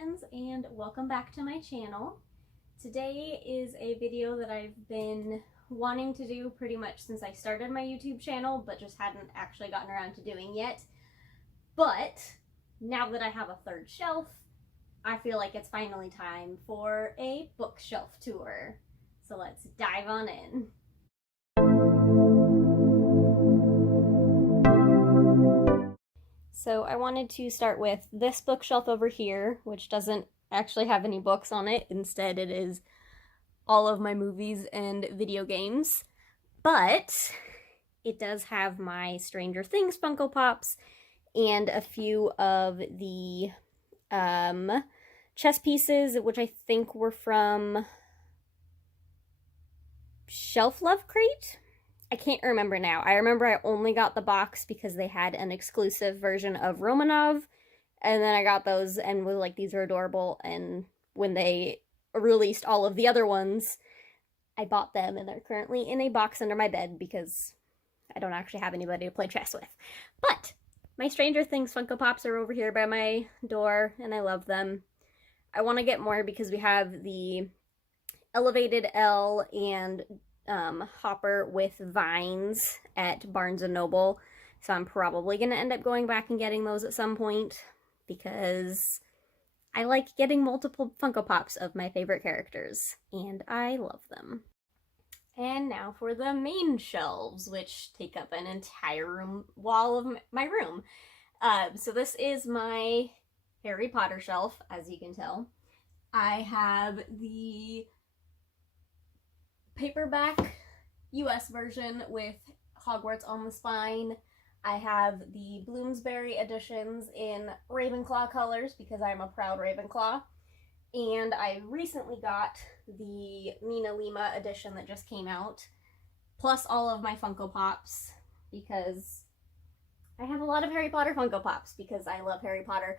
friends, and welcome back to my channel. Today is a video that I've been wanting to do pretty much since I started my YouTube channel, but just hadn't actually gotten around to doing yet. But now that I have a third shelf, I feel like it's finally time for a bookshelf tour. So let's dive on in. So I wanted to start with this bookshelf over here, which doesn't actually have any books on it. Instead, it is all of my movies and video games. But it does have my Stranger Things Funko Pops and a few of the chess pieces, which I think were from Shelf Love Crate? I can't remember now. I remember I only got the box because they had an exclusive version of Romanov, and then I got those and was like, these are adorable, and when they released all of the other ones, I bought them, and they're currently in a box under my bed because I don't actually have anybody to play chess with. But my Stranger Things Funko Pops are over here by my door, and I love them. I want to get more because we have the Elevated L and Hopper with vines at Barnes & Noble, so I'm probably going to end up going back and getting those at some point because I like getting multiple Funko Pops of my favorite characters, and I love them. And now for the main shelves, which take up an entire wall of my room. So this is my Harry Potter shelf, as you can tell. I have the paperback US version with Hogwarts on the spine. I have the Bloomsbury editions in Ravenclaw colors because I'm a proud Ravenclaw. And I recently got the Mina Lima edition that just came out, plus all of my Funko Pops because I have a lot of Harry Potter Funko Pops because I love Harry Potter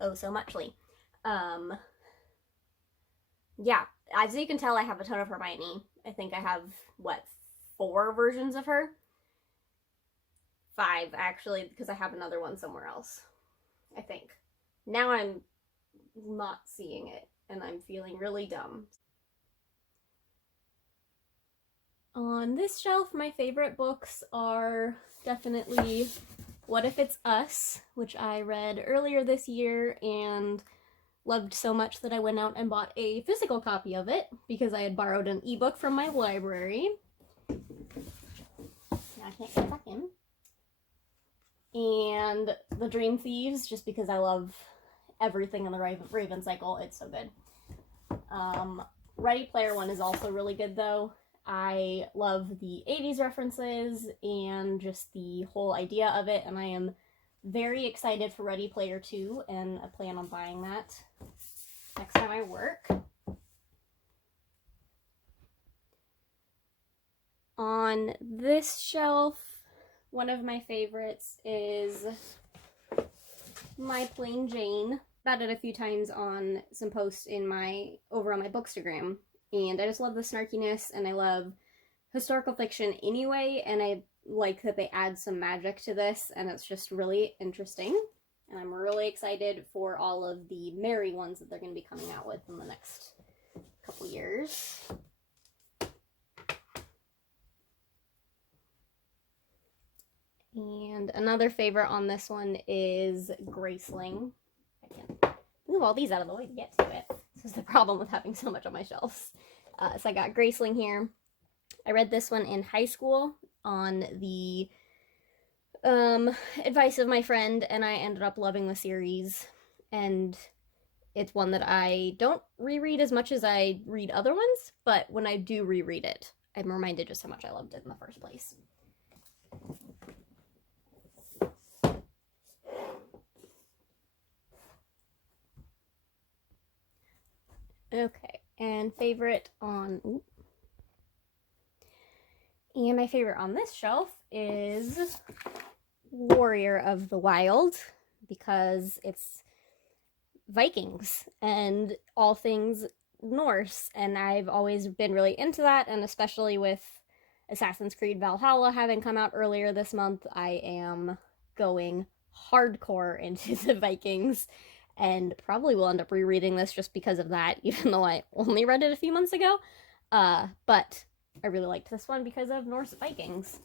oh so muchly. Yeah, as you can tell, I have a ton of Hermione. I think I have, 4 versions of her? 5, actually, because I have another one somewhere else, I think. Now I'm not seeing it, and I'm feeling really dumb. On this shelf, my favorite books are definitely What If It's Us, which I read earlier this year, and loved so much that I went out and bought a physical copy of it because I had borrowed an ebook from my library. Now I can't get it back in. And The Dream Thieves, just because I love everything in the Raven cycle. It's so good. Ready Player One is also really good though. I love the 80s references and just the whole idea of it, and I am very excited for Ready Player 2, and I plan on buying that next time I work. On this shelf, one of my favorites is My Plain Jane. About it a few times on some posts over on my Bookstagram, and I just love the snarkiness, and I love historical fiction anyway, and I like that they add some magic to this, and it's just really interesting. And I'm really excited for all of the Mary ones that they're going to be coming out with in the next couple years. And another favorite on this one is Graceling. I can move all these out of the way to get to it. This is the problem with having so much on my shelves. So I got Graceling here. I read this one in high school on the advice of my friend, and I ended up loving the series, and it's one that I don't reread as much as I read other ones, but when I do reread it, I'm reminded just how much I loved it in the first place. Okay, and my favorite on this shelf is Warrior of the Wild, because it's Vikings and all things Norse, and I've always been really into that, and especially with Assassin's Creed Valhalla having come out earlier this month, I am going hardcore into the Vikings, and probably will end up rereading this just because of that, even though I only read it a few months ago. But I really liked this one because of Norse Vikings.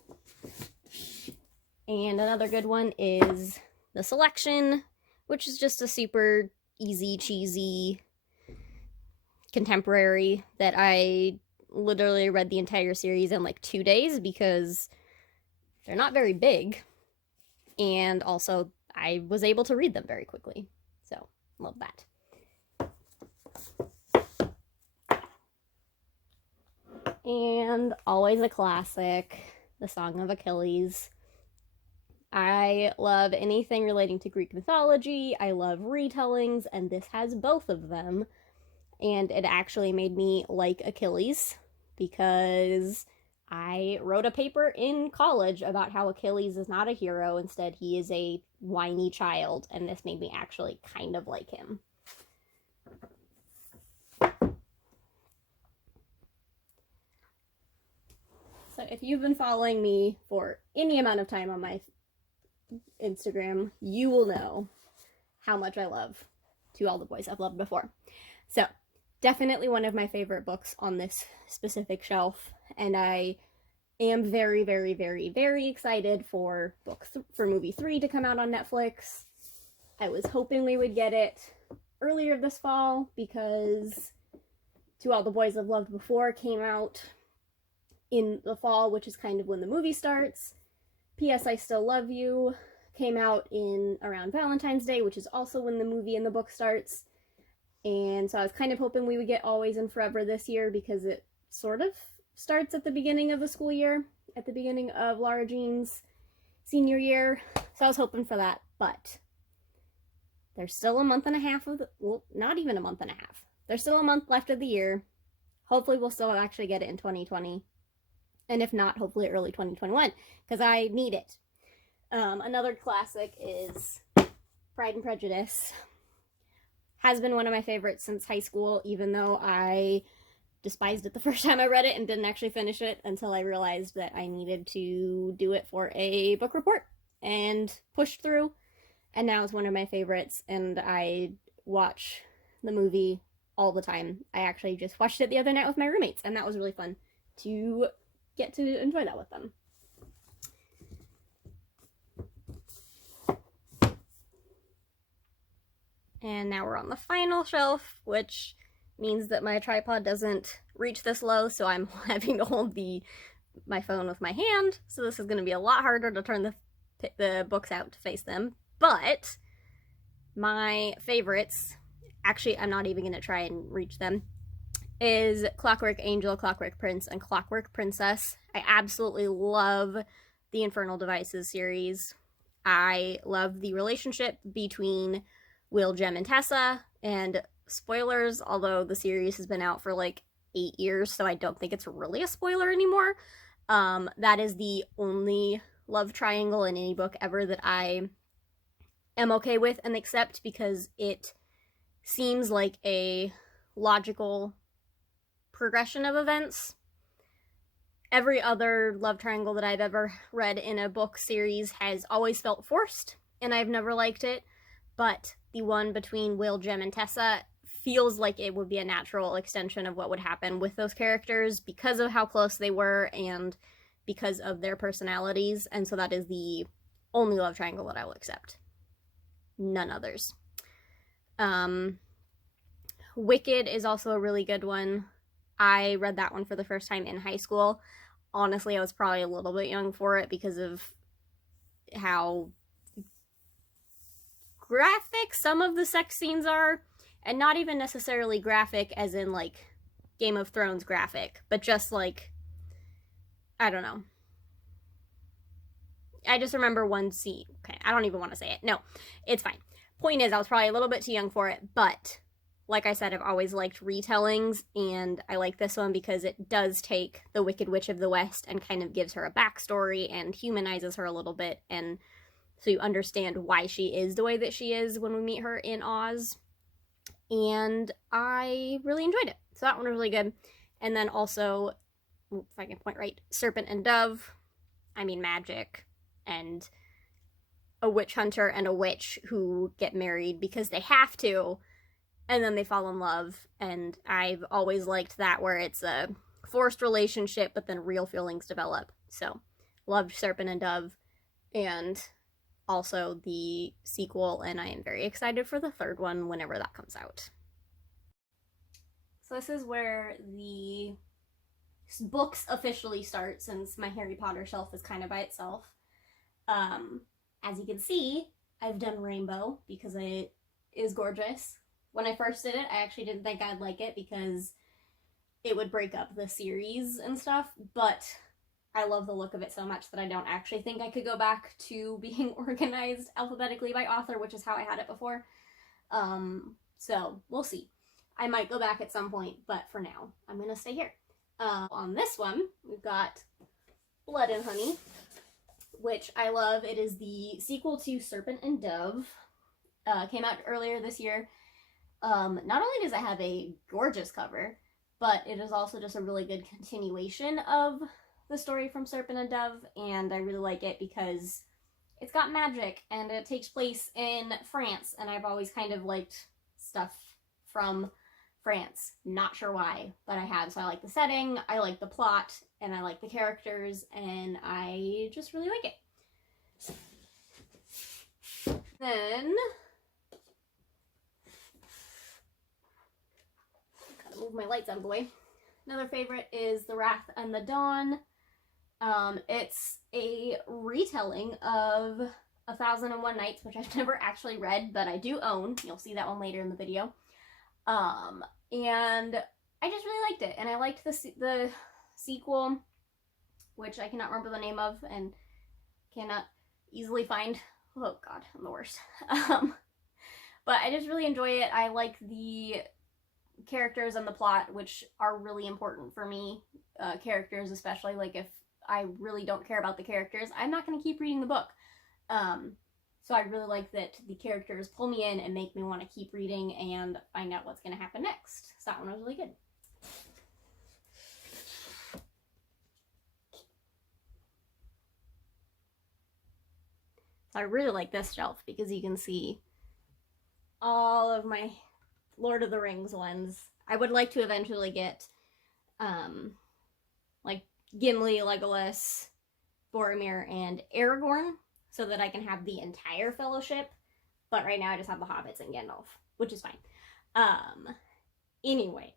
And another good one is The Selection, which is just a super easy, cheesy contemporary that I literally read the entire series in like 2 days because they're not very big. And also, I was able to read them very quickly. So, love that. And always a classic, The Song of Achilles. I love anything relating to Greek mythology. I love retellings, and this has both of them. And it actually made me like Achilles because I wrote a paper in college about how Achilles is not a hero. Instead, he is a whiny child, and this made me actually kind of like him. So if you've been following me for any amount of time on my Instagram, you will know how much I love To All the Boys I've Loved Before. So, definitely one of my favorite books on this specific shelf, and I am very, very, very, very excited for movie 3 to come out on Netflix. I was hoping we would get it earlier this fall because To All the Boys I've Loved Before came out in the fall, which is kind of when the movie starts. P.S. I Still Love You came out in around Valentine's Day, which is also when the movie and the book starts. And so I was kind of hoping we would get Always and Forever this year because it sort of starts at the beginning of the school year, at the beginning of Lara Jean's senior year. So I was hoping for that, but there's still a month and a half well, not even a month and a half. There's still a month left of the year. Hopefully we'll still actually get it in 2020. And if not, hopefully early 2021, because I need it. Another classic is Pride and Prejudice. Has been one of my favorites since high school, even though I despised it the first time I read it and didn't actually finish it until I realized that I needed to do it for a book report and pushed through. And now it's one of my favorites, and I watch the movie all the time. I actually just watched it the other night with my roommates, and that was really fun to get to enjoy that with them. And now we're on the final shelf, which means that my tripod doesn't reach this low, so I'm having to hold my phone with my hand, so this is going to be a lot harder to turn the books out to face them. But my favorites, actually I'm not even going to try and reach them, is Clockwork Angel, Clockwork Prince, and Clockwork Princess. I absolutely love the Infernal Devices series. I love the relationship between Will, Jem, and Tessa, and spoilers, although the series has been out for like 8 years, so I don't think it's really a spoiler anymore. That is the only love triangle in any book ever that I am okay with and accept because it seems like a logical progression of events. Every other love triangle that I've ever read in a book series has always felt forced, and I've never liked it, but the one between Will, Jem, and Tessa feels like it would be a natural extension of what would happen with those characters because of how close they were and because of their personalities, and so that is the only love triangle that I will accept. None others. Wicked is also a really good one. I read that one for the first time in high school. Honestly, I was probably a little bit young for it because of how graphic some of the sex scenes are, and not even necessarily graphic as in like Game of Thrones graphic, but just like, I don't know. I just remember one scene. Okay, I don't even want to say it. No, it's fine. Point is, I was probably a little bit too young for it, but like I said, I've always liked retellings, and I like this one because it does take the Wicked Witch of the West and kind of gives her a backstory and humanizes her a little bit, and so you understand why she is the way that she is when we meet her in Oz. And I really enjoyed it. So that one was really good. And then also, if I can point right, Serpent and Dove. I mean, magic. And a witch hunter and a witch who get married because they have to, and then they fall in love. And I've always liked that, where it's a forced relationship but then real feelings develop. So loved Serpent and Dove, and also the sequel, and I am very excited for the third one whenever that comes out. So this is where the books officially start, since my Harry Potter shelf is kind of by itself. As you can see, I've done Rainbow because it is gorgeous. When I first did it, I actually didn't think I'd like it because it would break up the series and stuff, but I love the look of it so much that I don't actually think I could go back to being organized alphabetically by author, which is how I had it before. So we'll see. I might go back at some point, but for now, I'm gonna stay here. On this one, we've got Blood and Honey, which I love. It is the sequel to Serpent and Dove. Came out earlier this year. Not only does it have a gorgeous cover, but it is also just a really good continuation of the story from Serpent and Dove, and I really like it because it's got magic and it takes place in France, and I've always kind of liked stuff from France. Not sure why, but I have. So I like the setting, I like the plot, and I like the characters, and I just really like it. Then gotta move my lights out of the way. Another favorite is The Wrath and the Dawn. It's a retelling of 1001 Nights, which I've never actually read, but I do own. You'll see that one later in the video. And I just really liked it, and I liked the sequel, which I cannot remember the name of and cannot easily find. Oh god, I'm the worst. But I just really enjoy it. I like the characters and the plot, which are really important for me. Characters especially, like if I really don't care about the characters, I'm not going to keep reading the book. So I really like that the characters pull me in and make me want to keep reading and find out what's going to happen next. So that one was really good. So I really like this shelf because you can see all of my Lord of the Rings ones. I would like to eventually get like Gimli, Legolas, Boromir, and Aragorn, so that I can have the entire Fellowship. But right now I just have the Hobbits and Gandalf, which is fine. Anyway,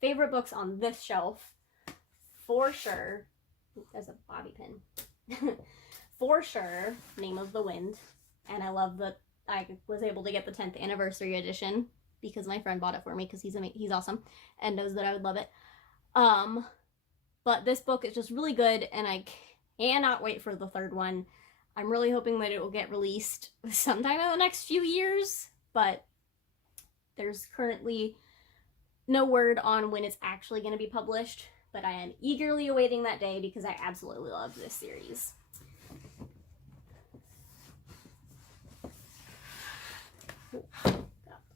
favorite books on this shelf, for sure. There's a bobby pin. For sure, Name of the Wind. And I love that I was able to get the 10th anniversary edition because my friend bought it for me because he's awesome and knows that I would love it. But this book is just really good, and I cannot wait for the third one. I'm really hoping that it will get released sometime in the next few years, but there's currently no word on when it's actually going to be published, but I am eagerly awaiting that day because I absolutely love this series. There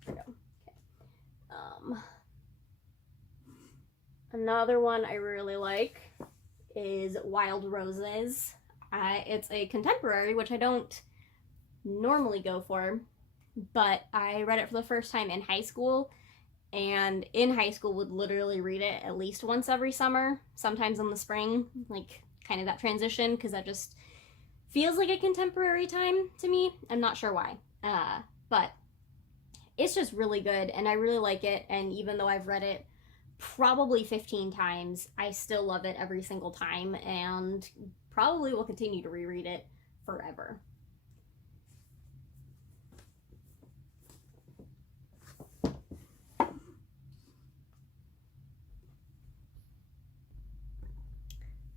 we go. Okay. Another one I really like is Wild Roses. It's a contemporary, which I don't normally go for, but I read it for the first time in high school, and in high school would literally read it at least once every summer, sometimes in the spring, like kind of that transition, because that just feels like a contemporary time to me. I'm not sure why, but it's just really good, and I really like it, and even though I've read it probably 15 times, I still love it every single time, and probably will continue to reread it forever.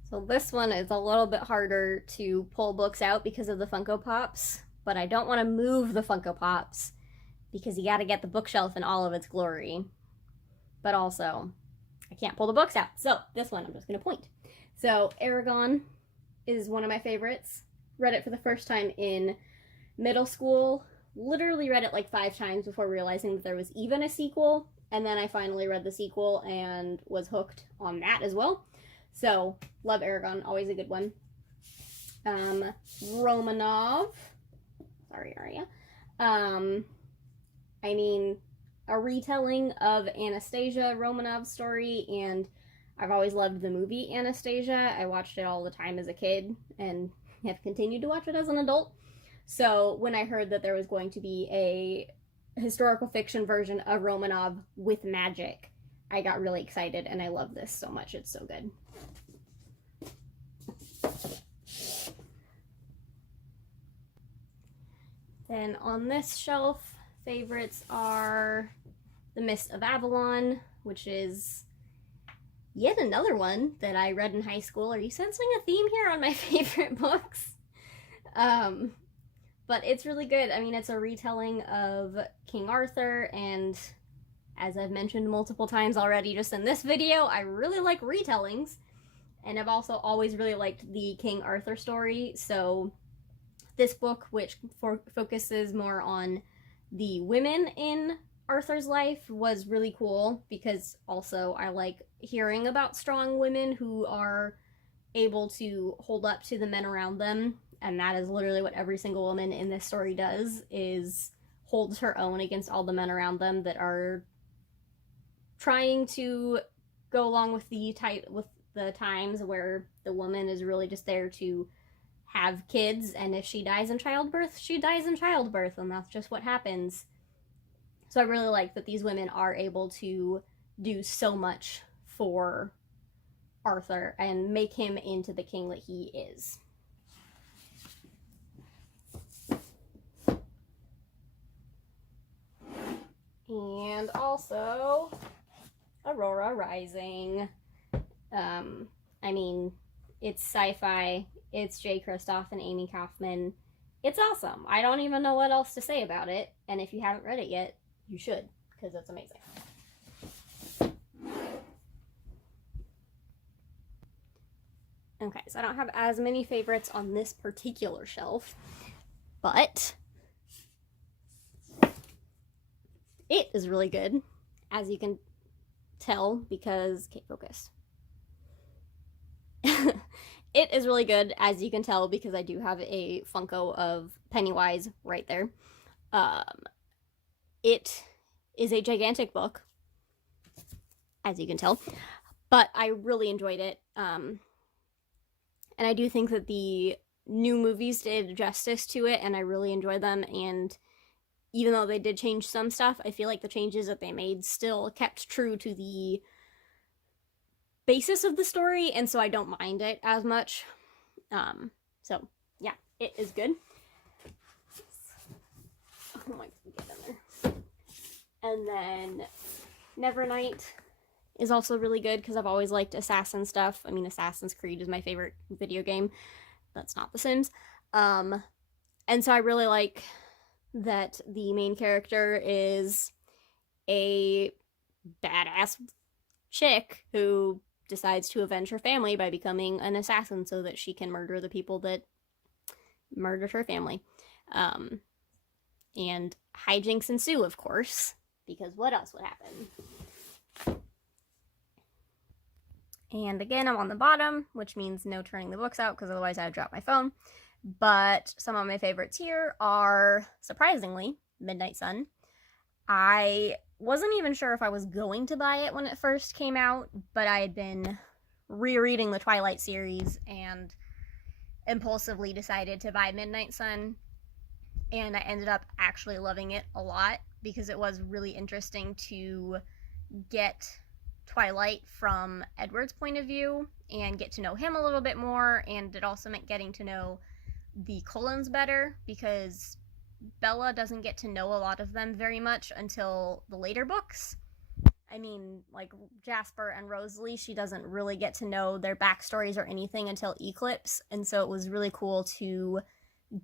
So this one is a little bit harder to pull books out because of the Funko Pops, but I don't want to move the Funko Pops because you got to get the bookshelf in all of its glory. But also, I can't pull the books out. So this one I'm just going to point. So Aragon is one of my favorites. Read it for the first time in middle school. Literally read it like 5 times before realizing that there was even a sequel. And then I finally read the sequel and was hooked on that as well. So, love Aragon. Always a good one. Romanov. Sorry, Arya. I mean, a retelling of Anastasia Romanov's story, and I've always loved the movie Anastasia. I watched it all the time as a kid and have continued to watch it as an adult. So when I heard that there was going to be a historical fiction version of Romanov with magic, I got really excited, and I love this so much. It's so good. Then on this shelf, favorites are The Mist of Avalon, which is yet another one that I read in high school. Are you sensing a theme here on my favorite books? But it's really good. I mean, it's a retelling of King Arthur, and as I've mentioned multiple times already just in this video, I really like retellings, and I've also always really liked the King Arthur story, so this book, which focuses more on the women in Arthur's life, was really cool, because also I like hearing about strong women who are able to hold up to the men around them, and that is literally what every single woman in this story does, is holds her own against all the men around them that are trying to go along with the times where the woman is really just there to have kids, and if she dies in childbirth, she dies in childbirth, and that's just what happens. So I really like that these women are able to do so much for Arthur and make him into the king that he is. And also Aurora Rising. I mean, it's sci-fi, it's Jay Kristoff and Amy Kaufman. It's awesome. I don't even know what else to say about it, and if you haven't read it yet, you should, because it's amazing. Okay, so I don't have as many favorites on this particular shelf, but it is really good, as you can tell, because, okay, focus. It is really good, as you can tell, because I do have a Funko of Pennywise right there. It is a gigantic book, as you can tell, but I really enjoyed it. And I do think that the new movies did justice to it, and I really enjoyed them, and even though they did change some stuff, I feel like the changes that they made still kept true to the basis of the story, and so I don't mind it as much. So yeah, it is good. Oh my God, get in there. And then Nevernight is also really good, because I've always liked assassin stuff. I mean, Assassin's Creed is my favorite video game. That's not The Sims. And so I really like that the main character is a badass chick who decides to avenge her family by becoming an assassin so that she can murder the people that murdered her family. And hijinks ensue, of course, because what else would happen? And again, I'm on the bottom, which means no turning the books out, because otherwise I would drop my phone. But some of my favorites here are, surprisingly, Midnight Sun. I wasn't even sure if I was going to buy it when it first came out, but I had been rereading the Twilight series and impulsively decided to buy Midnight Sun, and I ended up actually loving it a lot, because it was really interesting to get Twilight from Edward's point of view and get to know him a little bit more, and it also meant getting to know the Cullens better, because Bella doesn't get to know a lot of them very much until the later books. I mean, like Jasper and Rosalie, she doesn't really get to know their backstories or anything until Eclipse, and so it was really cool to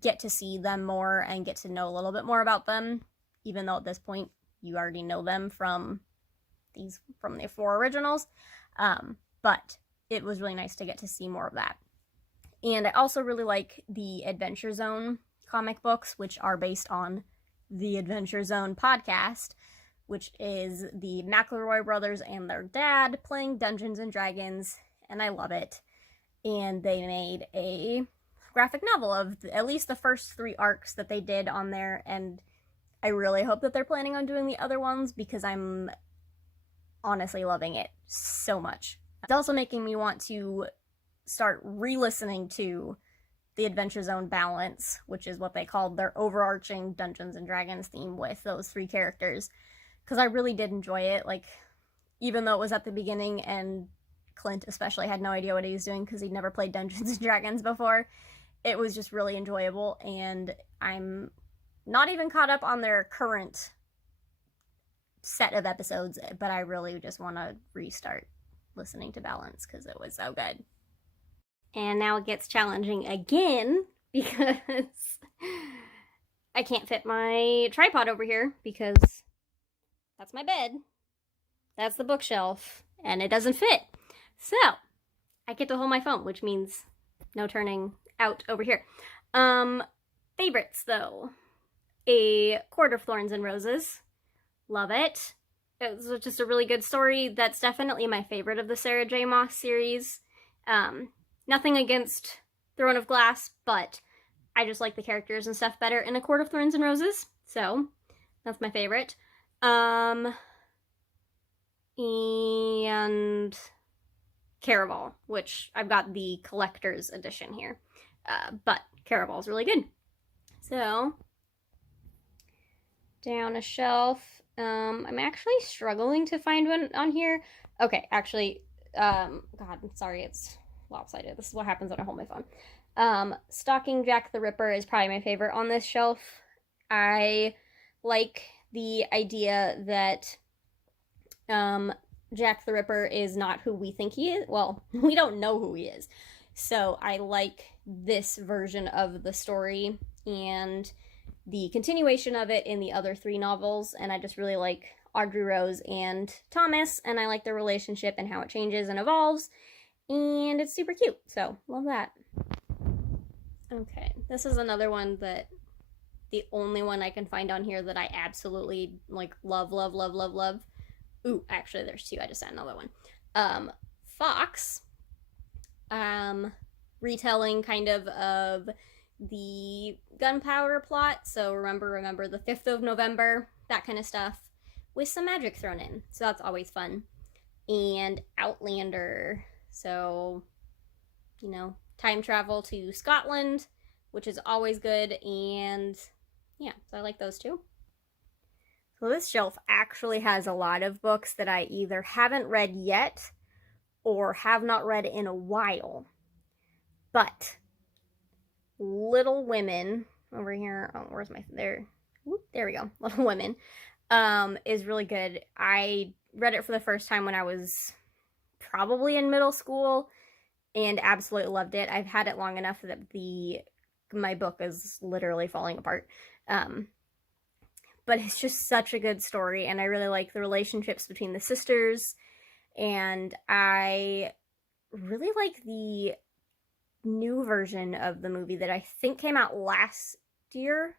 get to see them more and get to know a little bit more about them, even though at this point you already know them from the 4 originals. But it was really nice to get to see more of that. And I also really like the Adventure Zone comic books, which are based on the Adventure Zone podcast, which is the McElroy brothers and their dad playing Dungeons and Dragons, and I love it. And they made a graphic novel of at least the first 3 arcs that they did on there, and I really hope that they're planning on doing the other ones because I'm honestly loving it so much. It's also making me want to start re-listening to the Adventure Zone Balance, which is what they called their overarching Dungeons and Dragons theme with those 3 characters, because I really did enjoy it. Like, even though it was at the beginning and Clint especially had no idea what he was doing because he'd never played Dungeons and Dragons before, it was just really enjoyable, and I'm not even caught up on their current set of episodes, but I really just want to restart listening to Balance because it was so good. And now it gets challenging again because I can't fit my tripod over here because that's my bed, that's the bookshelf, and it doesn't fit. So I get to hold my phone, which means no turning out over here. Favorites, though. A Court of Thorns and Roses. Love it. It was just a really good story. That's definitely my favorite of the Sarah J. Maas series. Nothing against Throne of Glass, but I just like the characters and stuff better in A Court of Thorns and Roses. So that's my favorite. And Caraval, which I've got the collector's edition here. But Caraval's really good. So, down a shelf. I'm actually struggling to find one on here. Okay, actually, God, I'm sorry, it's lopsided. This is what happens when I hold my phone. Stalking Jack the Ripper is probably my favorite on this shelf. I like the idea that Jack the Ripper is not who we think he is. Well, we don't know who he is. So I like this version of the story and the continuation of it in the other 3 novels. And I just really like Audrey Rose and Thomas, and I like their relationship and how it changes and evolves. And it's super cute. So love that. Okay, this is another one that the only one I can find on here that I absolutely like love. Ooh, actually there's 2. I just said another one. Fox. Retelling kind of the gunpowder plot. So remember the 5th of November, that kind of stuff, with some magic thrown in. So that's always fun. And Outlander. So, you know, time travel to Scotland, which is always good. And yeah, so I like those 2. So this shelf actually has a lot of books that I either haven't read yet or have not read in a while. But Little Women over here, oh, where's my, there we go, Little Women, is really good. I read it for the first time when I was probably in middle school and absolutely loved it. I've had it long enough that my book is literally falling apart. But it's just such a good story, and I really like the relationships between the sisters, and I really like the new version of the movie that I think came out last year.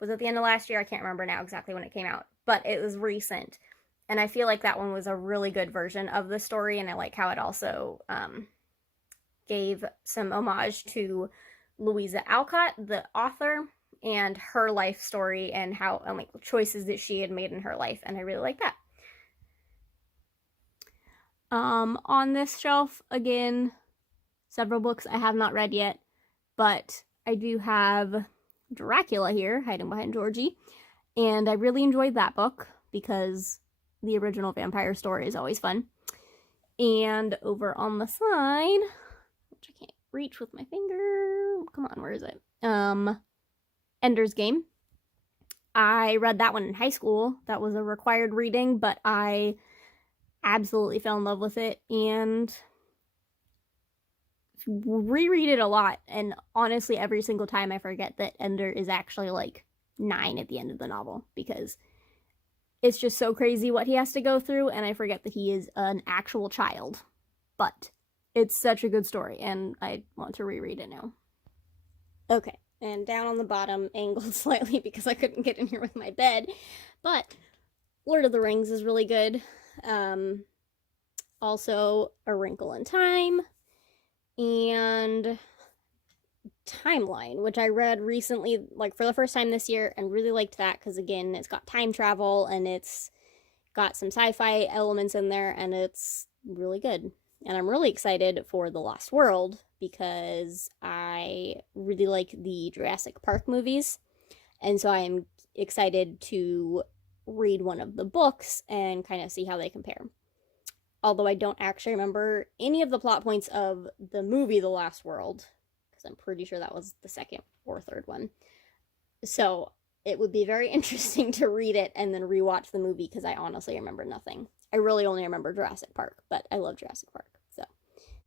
Was it the end of last year? I can't remember now exactly when it came out, but it was recent, and I feel like that one was a really good version of the story, and I like how it also gave some homage to Louisa Alcott, the author, and her life story and how like choices that she had made in her life, and I really like that. On this shelf, again, several books I have not read yet, but I do have Dracula here, hiding behind Georgie, and I really enjoyed that book because the original vampire story is always fun. And over on the side, which I can't reach with my finger, come on, where is it? Ender's Game. I read that one in high school. That was a required reading, but I absolutely fell in love with it and reread it a lot. And honestly, every single time I forget that Ender is actually like 9 at the end of the novel because it's just so crazy what he has to go through, and I forget that he is an actual child. But it's such a good story, and I want to reread it now. Okay. And down on the bottom, angled slightly because I couldn't get in here with my bed. But Lord of the Rings is really good. Also, A Wrinkle in Time. And Timeline, which I read recently, like for the first time this year, and really liked that because, again, it's got time travel and it's got some sci-fi elements in there, and it's really good. And I'm really excited for The Lost World because I really like the Jurassic Park movies, and so I am excited to read one of the books and kind of see how they compare. Although I don't actually remember any of the plot points of the movie The Lost World, because I'm pretty sure that was the second or third one. So it would be very interesting to read it and then rewatch the movie because I honestly remember nothing. I really only remember Jurassic Park, but I love Jurassic Park, so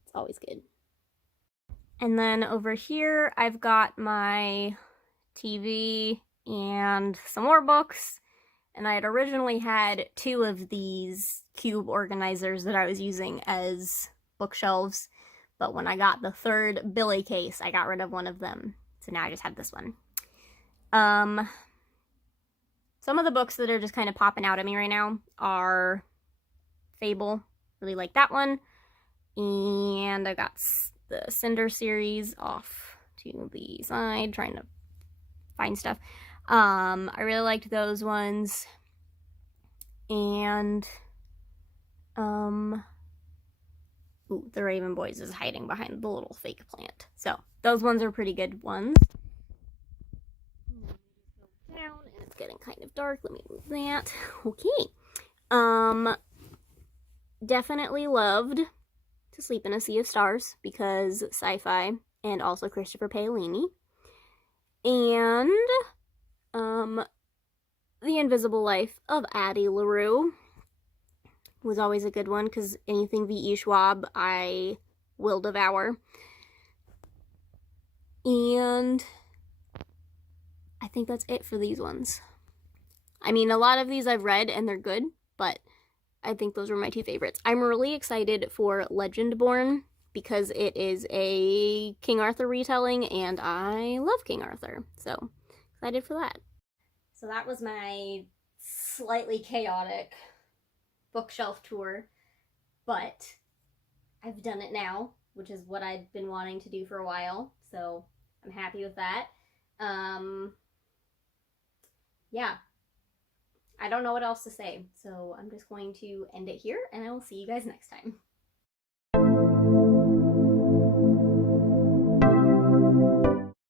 it's always good. And then over here, I've got my TV and some more books. And I had originally had 2 of these cube organizers that I was using as bookshelves, but when I got the 3rd Billy case, I got rid of one of them. So now I just have this one. Some of the books that are just kind of popping out at me right now are Fable. Really like that one. And I got the Cinder series off to the side, trying to find stuff. I really liked those ones. And ooh, the Raven Boys is hiding behind the little fake plant. So those ones are pretty good ones. Down, and it's getting kind of dark. Let me move that. Okay. Definitely loved To Sleep in a Sea of Stars because sci-fi and also Christopher Paolini. And The Invisible Life of Addie LaRue was always a good one because anything V.E. Schwab I will devour. And I think that's it for these ones. I mean, a lot of these I've read and they're good, but I think those were my 2 favorites. I'm really excited for Legendborn because it is a King Arthur retelling and I love King Arthur. So, excited for that. So that was my slightly chaotic bookshelf tour, but I've done it now, which is what I've been wanting to do for a while. So, I'm happy with that. Yeah. I don't know what else to say, so I'm just going to end it here, and I will see you guys next time.